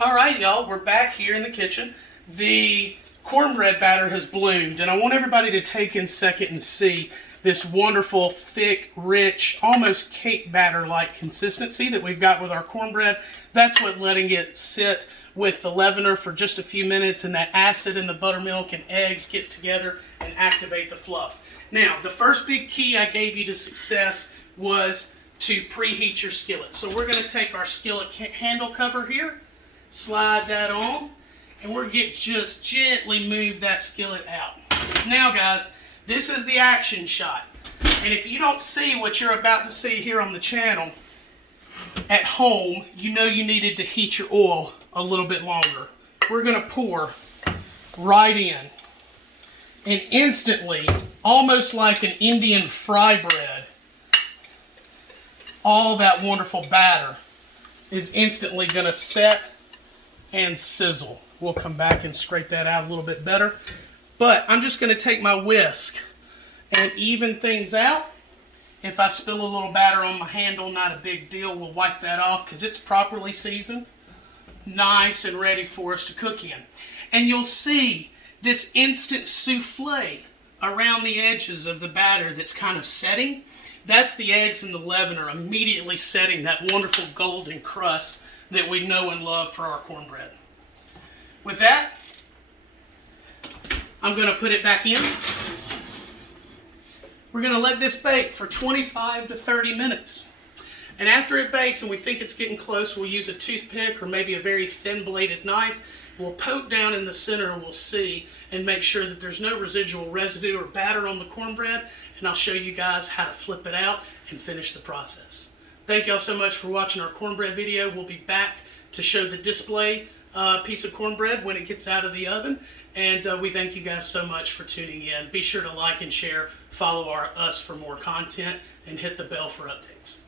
All right, y'all, we're back here in the kitchen. The cornbread batter has bloomed, and I want everybody to take in a second and see this wonderful, thick, rich, almost cake batter-like consistency that we've got with our cornbread. That's what letting it sit with the leavener for just a few minutes and that acid in the buttermilk and eggs gets together and activate the fluff. Now, the first big key I gave you to success was to preheat your skillet. So we're going to take our skillet handle cover here, slide that on, and we're going to just gently move that skillet out. Now guys, this is the action shot. And if you don't see what you're about to see here on the channel at home, you know you needed to heat your oil a little bit longer. We're going to pour right in. And instantly, almost like an Indian fry bread, all that wonderful batter is instantly going to set and sizzle. We'll come back and scrape that out a little bit better. But I'm just going to take my whisk and even things out. If I spill a little batter on my handle, not a big deal. We'll wipe that off because it's properly seasoned. Nice and ready for us to cook in. And you'll see this instant souffle around the edges of the batter that's kind of setting. That's the eggs and the leavener immediately setting that wonderful golden crust that we know and love for our cornbread. With that, I'm going to put it back in. We're going to let this bake for 25 to 30 minutes. And after it bakes and we think it's getting close, we'll use a toothpick or maybe a very thin bladed knife. We'll poke down in the center and we'll see and make sure that there's no residual residue or batter on the cornbread. And I'll show you guys how to flip it out and finish the process. Thank y'all so much for watching our cornbread video. We'll be back to show the display piece of cornbread when it gets out of the oven. And we thank you guys so much for tuning in. Be sure to like and share, follow us for more content, and hit the bell for updates.